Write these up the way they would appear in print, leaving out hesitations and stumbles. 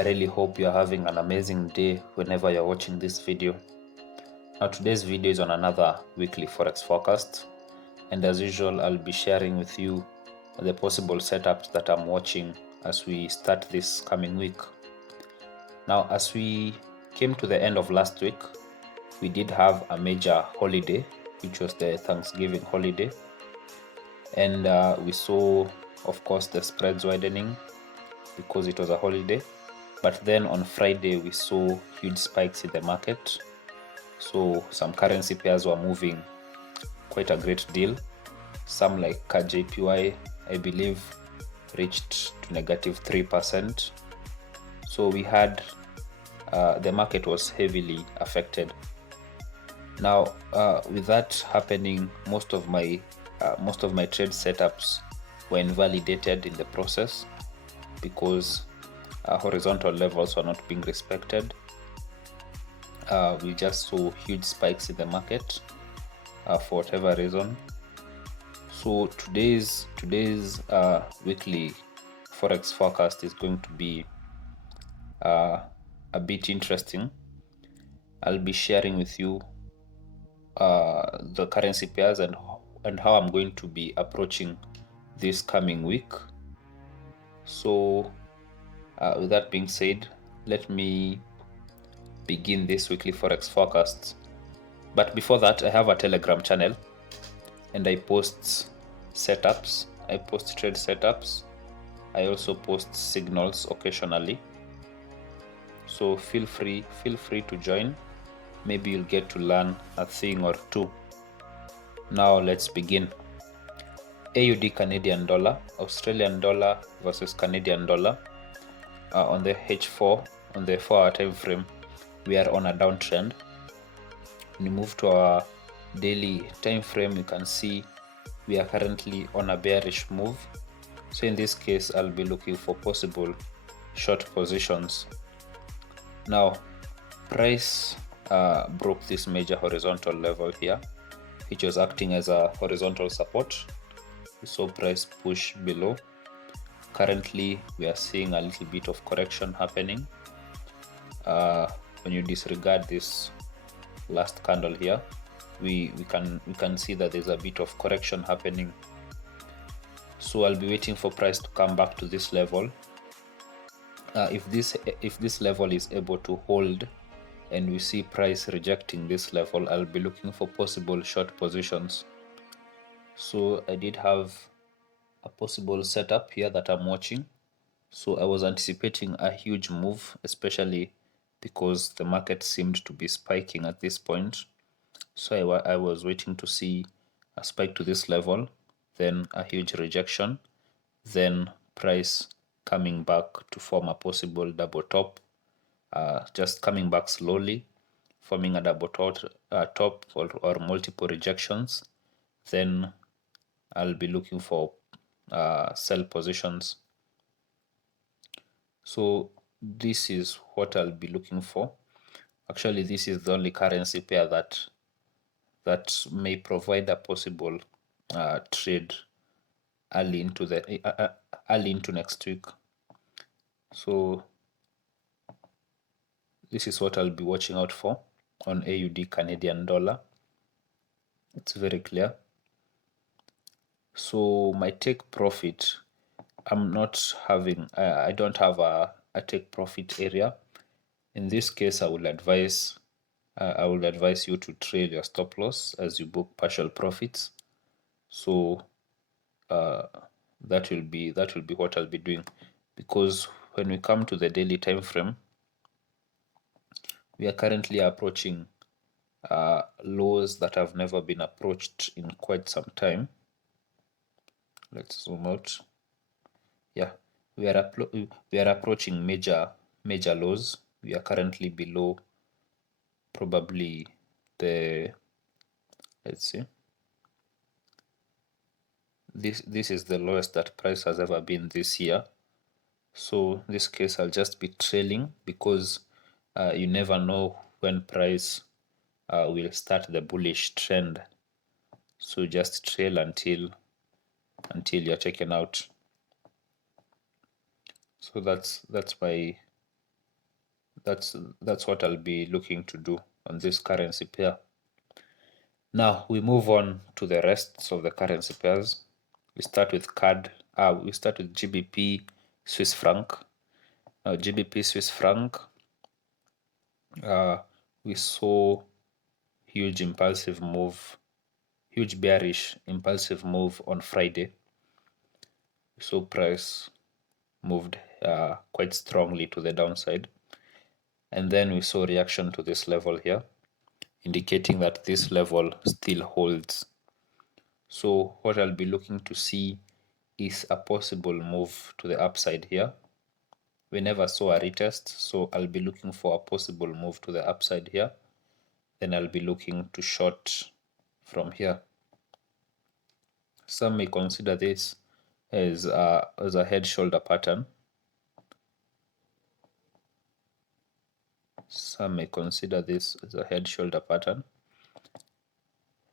I really hope you're having an amazing day whenever you're watching this video. Now today's video is on another weekly Forex forecast, and as usual I'll be sharing with you the possible setups that I'm watching as we start this coming week. Now as we came to the end of last week, we did have a major holiday, which was the Thanksgiving holiday, and we saw of course the spreads widening because it was a holiday. But then on Friday we saw huge spikes in the market, so some currency pairs were moving quite a great deal. Some like CADJPY, I believe, reached to -3%. So we had the market was heavily affected. Now with that happening, most of my trade setups were invalidated in the process because horizontal levels were not being respected. We just saw huge spikes in the market for whatever reason. So today's weekly Forex forecast is going to be a bit interesting. I'll be sharing with you the currency pairs and how I'm going to be approaching this coming week. So with that being said, let me begin this weekly Forex forecast. But before that, I have a Telegram channel and I post setups, I post trade setups, I also post signals occasionally. So feel free to join. Maybe you'll get to learn a thing or two. Now let's begin. AUD Canadian dollar, Australian dollar versus Canadian dollar. On the H4, on the 4-hour time frame, we are on a downtrend. When you move to our daily time frame, you can see we are currently on a bearish move. So in this case, I'll be looking for possible short positions. Now, price broke this major horizontal level here, which was acting as a horizontal support. We saw price push below. Currently, we are seeing a little bit of correction happening. When you disregard this last candle here, we can see that there's a bit of correction happening. So I'll be waiting for price to come back to this level. If this level is able to hold and we see price rejecting this level, I'll be looking for possible short positions. So I did have a possible setup here that I'm watching. So I was anticipating a huge move, especially because the market seemed to be spiking at this point. So I was waiting to see a spike to this level, then a huge rejection, then price coming back to form a possible double top, just coming back slowly, forming a double top or multiple rejections. Then I'll be looking for sell positions. So this is what I'll be looking for. Actually, this is the only currency pair that may provide a possible trade early into next week. So this is what I'll be watching out for on AUD Canadian dollar. It's very clear. So my take profit, I'm not having, I don't have a take profit area. In this case, I would advise you to trail your stop loss as you book partial profits. So that will be what I'll be doing, because when we come to the daily time frame, we are currently approaching lows that have never been approached in quite some time. Let's zoom out. Yeah, we are approaching major lows. We are currently below probably the, let's see, this is the lowest that price has ever been this year. So in this case, I'll just be trailing because you never know when price will start the bullish trend. So just trail until you're taken out. So that's my that's what I'll be looking to do on this currency pair. Now we move on to the rest of the currency pairs. We start with we start with GBP Swiss franc. Now GBP Swiss franc, we saw huge bearish impulsive move on Friday. So price moved quite strongly to the downside, and then we saw reaction to this level here, indicating that this level still holds. So what I'll be looking to see is a possible move to the upside here. We never saw a retest, so I'll be looking for a possible move to the upside here. Then I'll be looking to short from here. Some may consider this as a head shoulder pattern. Some may consider this as a head shoulder pattern,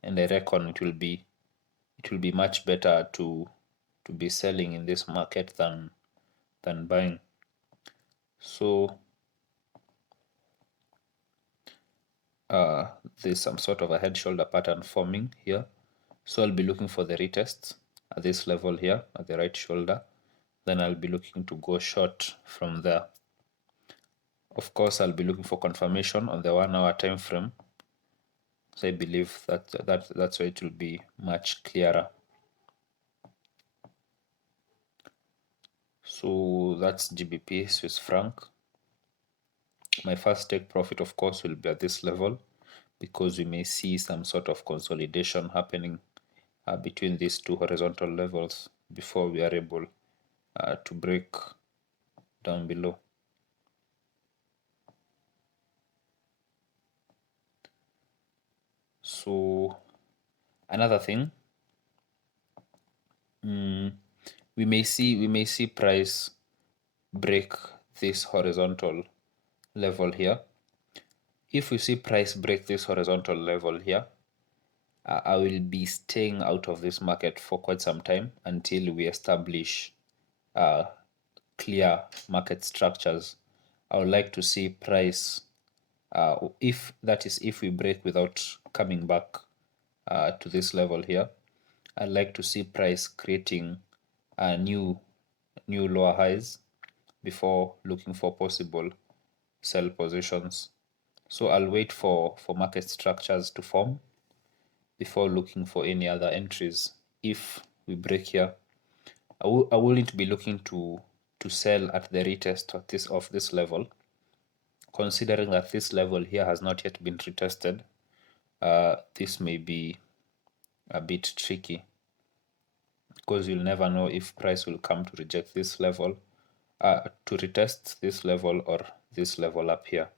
and I reckon it will be much better to be selling in this market than buying. So there's some sort of a head shoulder pattern forming here, so I'll be looking for the retests at this level here at the right shoulder. Then I'll be looking to go short from there. Of course, I'll be looking for confirmation on the 1 hour time frame, so I believe that's why it will be much clearer. So that's GBP Swiss franc. My first take profit, of course, will be at this level, because we may see some sort of consolidation happening between these two horizontal levels before we are able to break down below. So another thing, we may see price break this horizontal level here. If we see price break this horizontal level here, I will be staying out of this market for quite some time until we establish clear market structures. I would like to see price, if we break without coming back to this level here, I'd like to see price creating new lower highs before looking for possible sell positions. So I'll wait for market structures to form before looking for any other entries. If we break here, I wouldn't be looking to sell at the retest of this level, considering that this level here has not yet been retested. This may be a bit tricky, because you'll never know if price will come to reject this level, to retest this level or this level up here.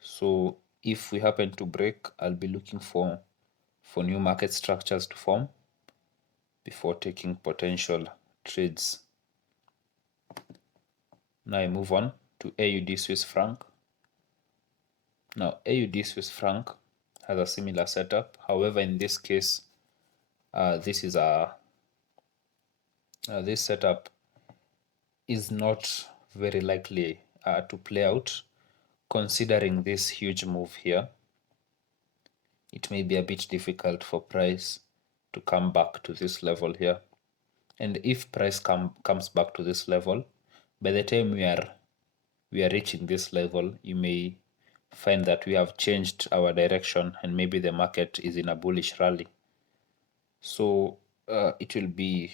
So if we happen to break, I'll be looking for new market structures to form before taking potential trades. Now I move on to AUD Swiss franc. Now AUD Swiss franc has a similar setup. However, in this case, this setup is not very likely to play out, considering this huge move here. It may be a bit difficult for price to come back to this level here, and if price comes back to this level, by the time we are reaching this level, you may find that we have changed our direction and maybe the market is in a bullish rally. So it will be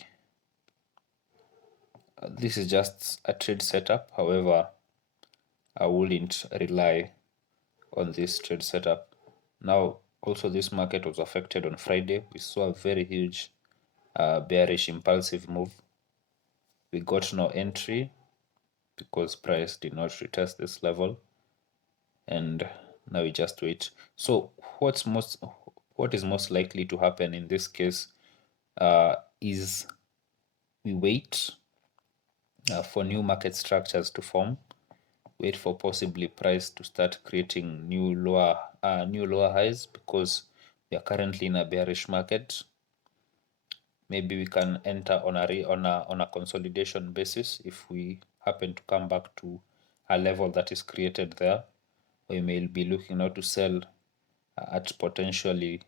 this is just a trade setup. However, I wouldn't rely on this trade setup. Now also, this market was affected on Friday. We saw a very huge bearish impulsive move. We got no entry because price did not retest this level, and now we just wait. So what is most likely to happen in this case is we wait for new market structures to form, wait for possibly price to start creating new lower highs, because we are currently in a bearish market. Maybe we can enter on a consolidation basis if we happen to come back to a level that is created there, or you may be looking now to sell at potentially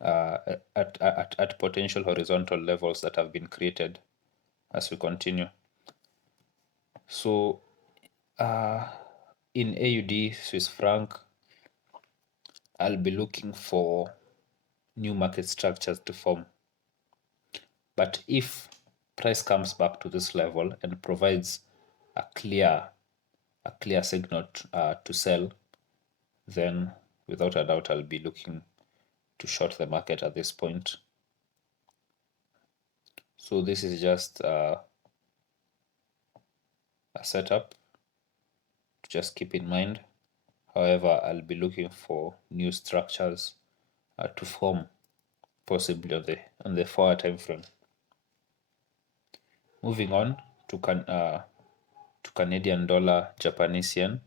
at potential horizontal levels that have been created as we continue. So in AUD Swiss franc, I'll be looking for new market structures to form. But if price comes back to this level and provides a clear signal to sell, then without a doubt I'll be looking to short the market at this point. So this is just a setup to just keep in mind. However, I'll be looking for new structures to form, possibly on the 4-hour time frame. Moving on to Canadian dollar Japanese yen.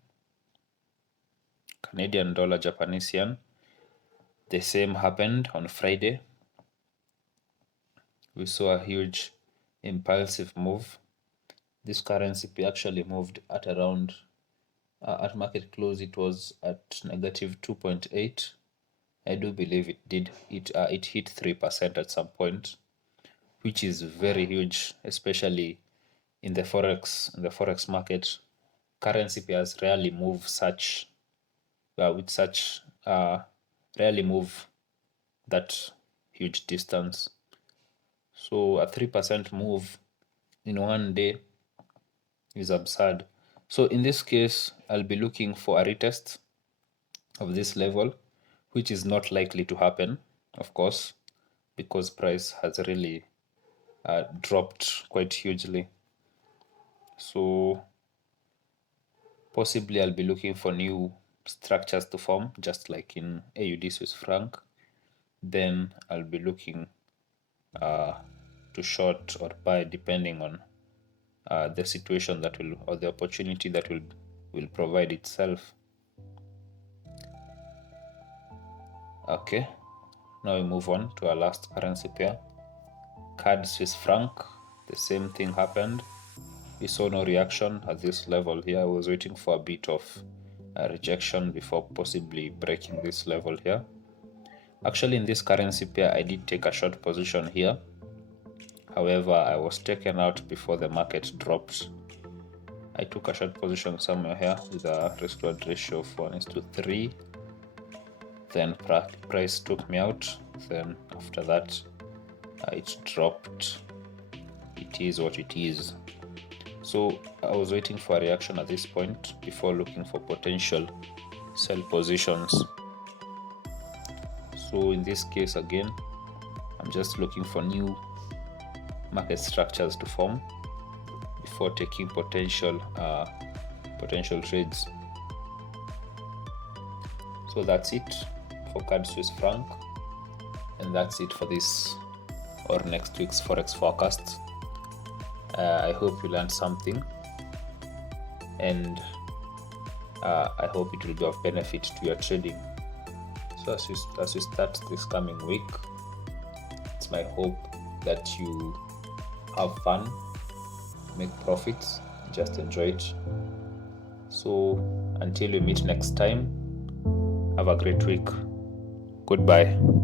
Canadian dollar Japanese yen, the same happened on Friday. We saw a huge impulsive move. This currency actually moved at around at market close. It was at -2.8. I do believe it hit 3% at some point, which is very huge, especially in the forex market. Currency pairs rarely move rarely move that huge distance. So a 3% move in one day is absurd. So in this case, I'll be looking for a retest of this level, which is not likely to happen, of course, because price has really dropped quite hugely. So possibly I'll be looking for new structures to form, just like in AUD Swiss franc. Then I'll be looking to short or buy depending on the situation that will, or the opportunity that will provide itself. Okay, now we move on to our last currency pair, CAD Swiss franc. The same thing happened. We saw no reaction at this level here. I was waiting for a bit of rejection before possibly breaking this level here. Actually, in this currency pair, I did take a short position here. However, I was taken out before the market dropped. I took a short position somewhere here with a risk-reward ratio of 1:3. Then price took me out. Then after that, it dropped. It is what it is. So I was waiting for a reaction at this point before looking for potential sell positions. So in this case, again, I'm just looking for new market structures to form before taking potential trades. So that's it for CAD Swiss franc, and that's it for this or next week's forex forecast. I hope you learned something, and I hope it will be of benefit to your trading. So as you start this coming week, it's my hope that you have fun, make profits, just enjoy it. So until we meet next time, have a great week. Goodbye.